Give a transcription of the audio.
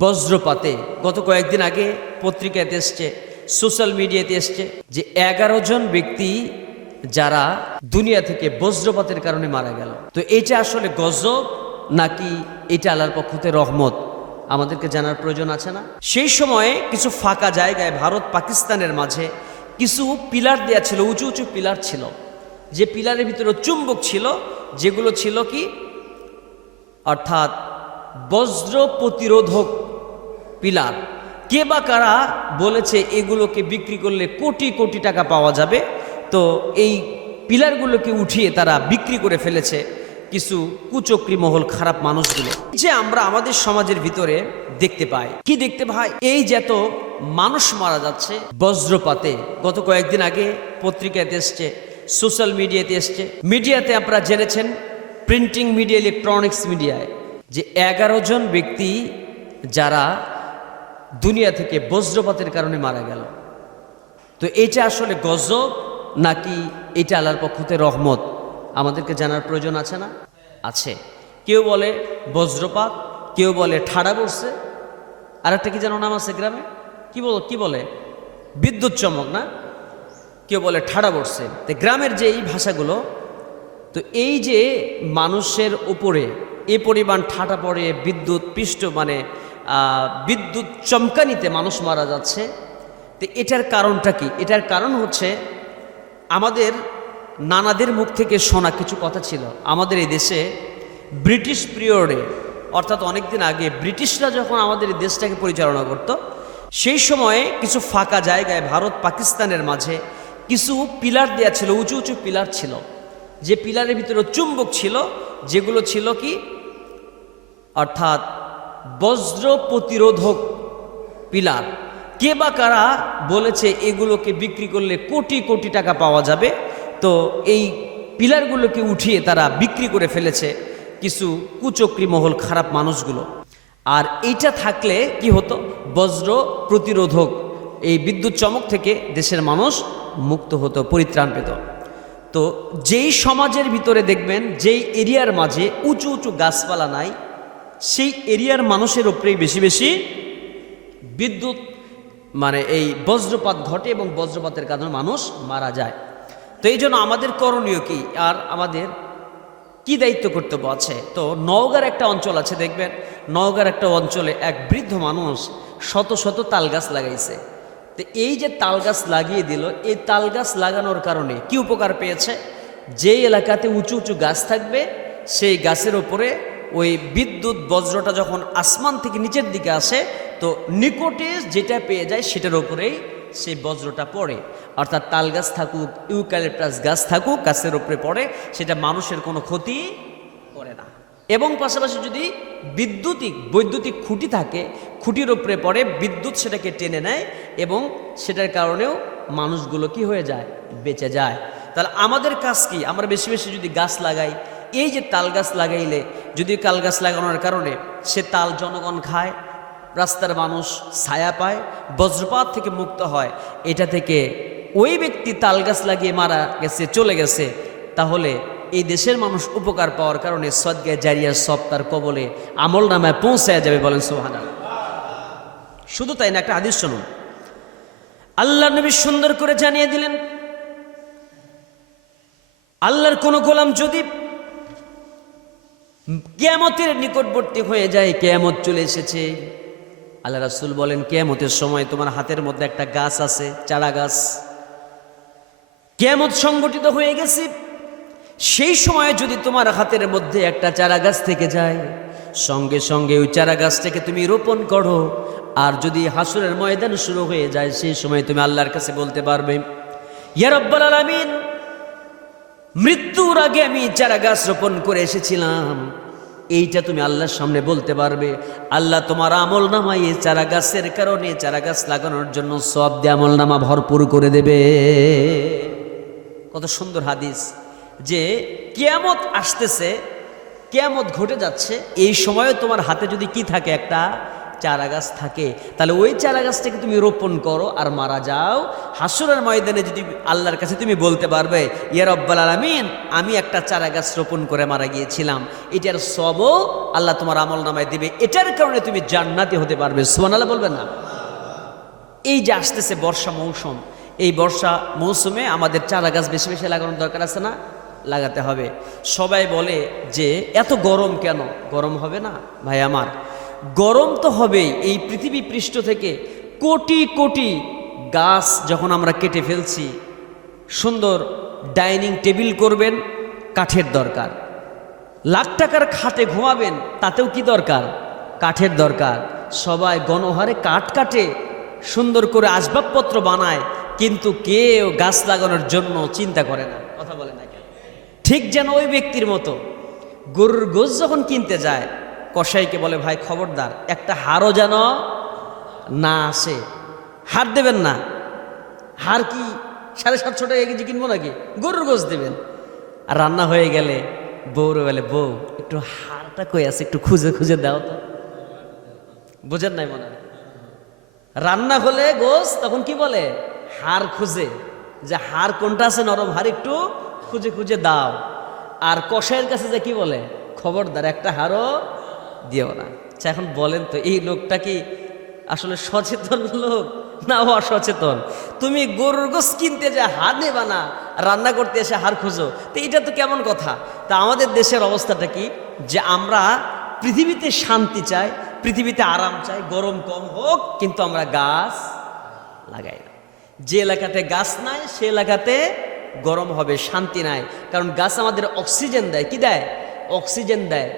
বজ্রপাতে গত কয়েকদিন আগে পত্রিকাতে এসছে, সোশ্যাল মিডিয়াতে এসছে যে এগারো জন ব্যক্তি যারা দুনিয়া থেকে বজ্রপাতের কারণে মারা গেল। তো এটা আসলে গজব নাকি এটা আল্লাহর পক্ষ থেকে রহমত? আমাদেরকে জানার প্রয়োজন আছে না? সেই সময়ে কিছু ফাঁকা জায়গায় ভারত পাকিস্তানের মাঝে কিছু পিলার দেয়া ছিল, উঁচু উঁচু পিলার ছিল। যে পিলারের ভিতরে চুম্বক ছিল, যেগুলো ছিল কি? অর্থাৎ বজ্র প্রতিরোধক পিলার। কে বা কারা বলেছে এগুলোকে বিক্রি করলে কোটি কোটি টাকা পাওয়া যাবে? তো এই পিলারগুলোকে উঠিয়ে তারা বিক্রি করে ফেলেছে কিছু কুচক্রি মহল খারাপ মানুষগুলো। যে আমরা আমাদের সমাজের ভিতরে দেখতে পাই। কি দেখতে পাই? এই যে মানুষ মারা যাচ্ছে বজ্রপাতে। গত কয়েকদিন আগে পত্রিকাতে এসছে, সোশ্যাল মিডিয়াতে এসছে। মিডিয়াতে আপনারা জেনেছেন, প্রিন্টিং মিডিয়া, ইলেকট্রনিক্স মিডিয়ায় যে এগারো জন ব্যক্তি যারা দুনিয়া থেকে বজ্রপাতের কারণে মারা গেল। তো এটা আসলে গজব নাকি এটা আল্লাহর পক্ষতে রহমত? আমাদেরকে জানার প্রয়োজন আছে না? আছে। কেউ বলে বজ্রপাত, কেউ বলে ঠাড়া পড়ছে। আর একটা কি যেন নাম আছে গ্রামে? কি বল, কি বলে? বিদ্যুৎ চমক, না? কেউ বলে ঠাড়া পড়ছে। তো গ্রামের যে এই ভাষাগুলো, তো এই যে মানুষের উপরে এ পরিমাণ ঠাটা পড়ে, বিদ্যুৎ পৃষ্ঠ মানে বিদ্যুৎ চমকানিতে মানুষ মারা যাচ্ছে। তো এটার কারণটা কি? এটার কারণ হচ্ছে আমাদের নানাদের মুখ থেকে শোনা কিছু কথা ছিল। আমাদের এই দেশে ব্রিটিশ পিরিয়ডে, অর্থাৎ অনেক দিন আগে ব্রিটিশরা যখন আমাদের দেশটাকে পরিচালনা করত, সেই সময়ে কিছু ফাঁকা জায়গায় ভারত পাকিস্তানের মাঝে কিছু পিলার দেয়া ছিল, উঁচু উঁচু পিলার ছিল। যে পিলারের ভিতরে চুম্বক ছিল, যেগুলো ছিল কি? অর্থাৎ বজ্র প্রতিরোধক পিলার। কে বা কারা বলেছে এগুলোকে বিক্রি করলে কোটি কোটি টাকা পাওয়া যাবে? তো এই পিলারগুলোকে উঠিয়ে তারা বিক্রি করে ফেলেছে কিছু কুচক্রি মহল খারাপ মানুষগুলো। আর এইটা থাকলে কি হতো? বজ্র প্রতিরোধক এই বিদ্যুৎ চমক থেকে দেশের মানুষ মুক্ত হতো, পরিত্রাণ পেত। তো যেই সমাজের ভিতরে দেখবেন, যেই এরিয়ার মাঝে উঁচু উঁচু গাছপালা নাই সেই এরিয়ার মানুষের উপরেই বেশি বেশি বিদ্যুৎ মানে এই বজ্রপাত ঘটে এবং বজ্রপাতের কারণে মানুষ মারা যায়। তো এই জন্য আমাদের করণীয় কি? আর আমাদের কি দায়িত্ব কর্তব্য আছে? তো নওগাঁর একটা অঞ্চল আছে, দেখবেন। নওগাঁর একটা অঞ্চলে এক বৃদ্ধ মানুষ শত শত তাল গাছ লাগাইছে। তো এই যে তাল গাছ লাগিয়ে দিল, এই তাল গাছ লাগানোর কারণে কি উপকার পেয়েছে? যে এলাকাতে উঁচু উঁচু গাছ থাকবে, সেই গাছের ওপরে ওই বিদ্যুৎ বজ্রটা যখন আসমান থেকে নিচের দিকে আসে, তো নিকটে যেটা পেয়ে যায় সেটার ওপরেই সেই বজ্রটা পড়ে। অর্থাৎ তাল গাছ থাকুক, ইউক্যালিপটাস গাছ থাকুক, গাছের ওপরে পড়ে, সেটা মানুষের কোনো ক্ষতি করে না। এবং পাশাপাশি যদি বিদ্যুতিক, বৈদ্যুতিক খুঁটি থাকে, খুঁটির ওপরে পড়ে, বিদ্যুৎ সেটাকে টেনে নেয় এবং সেটার কারণেও মানুষগুলো কি হয়ে যায়? বেঁচে যায়। তাহলে আমাদের কাজ কি? আমরা বেশি বেশি যদি গাছ লাগাই এই যে তাল গাছ লাগাইলে, যদি তাল গাছ লাগানোর কারণে সে তাল জনগণ খায়, রাস্তার মানুষ ছায়া পায়, বজ্রপাত থেকে মুক্ত হয়, এটা থেকে ওই ব্যক্তি তাল গাছ লাগিয়ে মারা গেছে, চলে গেছে, তাহলে এই দেশের মানুষ উপকার পাওয়ার কারণে সদগায় জারিয়ার সব তার কবলে আমল নামায় পৌঁছায় যাবে বলেন সোহানা শুধু তাই না, একটা আদেশ শুনুন। আল্লাহ নবী সুন্দর করে জানিয়ে দিলেন, আল্লাহর কোন গোলাম যদি কেয়ামতের নিকটবর্তী হয়ে যায়, কেয়ামত চলে এসেছে। আল্লাহ রাসুল বলেন, কেয়ামতের সময় তোমার হাতের মধ্যে একটা গাছ আছে, চারা গাছ। কেয়ামত সংগঠিত হয়ে গেছে, সেই সময় যদি তোমার হাতের মধ্যে একটা চারা গাছ থেকে যায়, সঙ্গে সঙ্গে ওই চারা গাছটাকে তুমি রোপণ করো। আর যদি হাসুরের ময়দান শুরু হয়ে যায়, সেই সময় তুমি আল্লাহর কাছে বলতে পারবে, ইয়া রব্বাল আলামিন, মৃত্যুর আগে আমি চারা গাছ রোপণ করে এসেছিলাম। এইটা তুমি আল্লাহর সামনে বলতে পারবে। আল্লাহ তোমার আমল নামাই এই চারা গাছের কারণে চারা গাছ লাগানোর জন্য সব দিয়ে আমল নামা ভরপুর করে দেবে। কত সুন্দর হাদিস যে কেয়ামত আসতেছে, কেয়ামত ঘটে যাচ্ছে, এই সময়ে তোমার হাতে যদি কি থাকে একটা? চারা গাছ থাকে, তাহলে ওই চারা গাছটাকে তুমি রোপণ করো আর মারা যাও। হাসুরের ময়দানে যদি আল্লাহর কাছে তুমি বলতে পারবে ইয়ার রব্বাল আলমিন, আমি একটা চারা গাছ রোপণ করে মারা গিয়েছিলাম। এটার সবও আল্লাহ তোমার আমল নামায় দেবে। এটার কারণে তুমি জান্নাতি হতে পারবে। সোয়ানাল্লাহ বলবে না? এই যে আসতেছে বর্ষা মৌসুম, এই বর্ষা মৌসুমে আমাদের চারা গাছ বেশি বেশি লাগানোর দরকার আছে না? লাগাতে হবে। সবাই বলে যে, এত গরম কেন? গরম হবে না, ভাই আমার। গরম তো হবেই, এই পৃথিবী পৃষ্ঠ থেকে কোটি কোটি গাছ যখন আমরা কেটে ফেলছি, সুন্দর ডাইনিং টেবিল করবেন, কাঠের দরকার। লাখ টাকার খাটে ঘুমাবেন, তাতেও কি দরকার? কাঠের দরকার। সবাই গণহারে কাঠ কাটে, সুন্দর করে আসবাবপত্র বানায়, কিন্তু কেউ গাছ লাগানোর জন্য চিন্তা করে না। কথা বলে না ঠিক যেন ওই ব্যক্তির মতো। গরুর গোস যখন কিনতে যায় কসাইকে বলে, ভাই, খবরদার, একটা হারও যেন না আসে। হার দেবেন না। হার কি সাড়ে সাতশো টাকা কেজি কিনবো নাকি? গরুর গোস দেবেন। আর রান্না হয়ে গেলে বউরে বলে বউ, একটু হাড়টা কই আছে? একটু খুঁজে খুঁজে দাও তো। বুঝেন নাই মনে রান্না হলে গোস তখন কি বলে? হাড় খুঁজে। যে হার কোনটা আছে নরম হার একটু খুঁজে খুঁজে দাও। আর কষাইয়ের কাছে যে কি বলে? খবরদার, একটা হাড়ও দিও না। আচ্ছা এখন বলেন তো, এই লোকটা কি আসলে সচেতন লোক না অসচেতন? তুমি গরুর গোস কিনতে যে হার নেবা না, রান্না করতে এসে হার খুঁজো, তো এটা তো কেমন কথা? তা আমাদের দেশের অবস্থাটা কি? যে আমরা পৃথিবীতে শান্তি চাই, পৃথিবীতে আরাম চাই, গরম কম হোক, কিন্তু আমরা গাছ লাগাই না। যে এলাকাতে গাছ নাই, সে এলাকাতে গরম হবে, শান্তি নাই। কারণ গাছ আমাদের অক্সিজেন দেয়, কি দেয়? অক্সিজেন দেয়।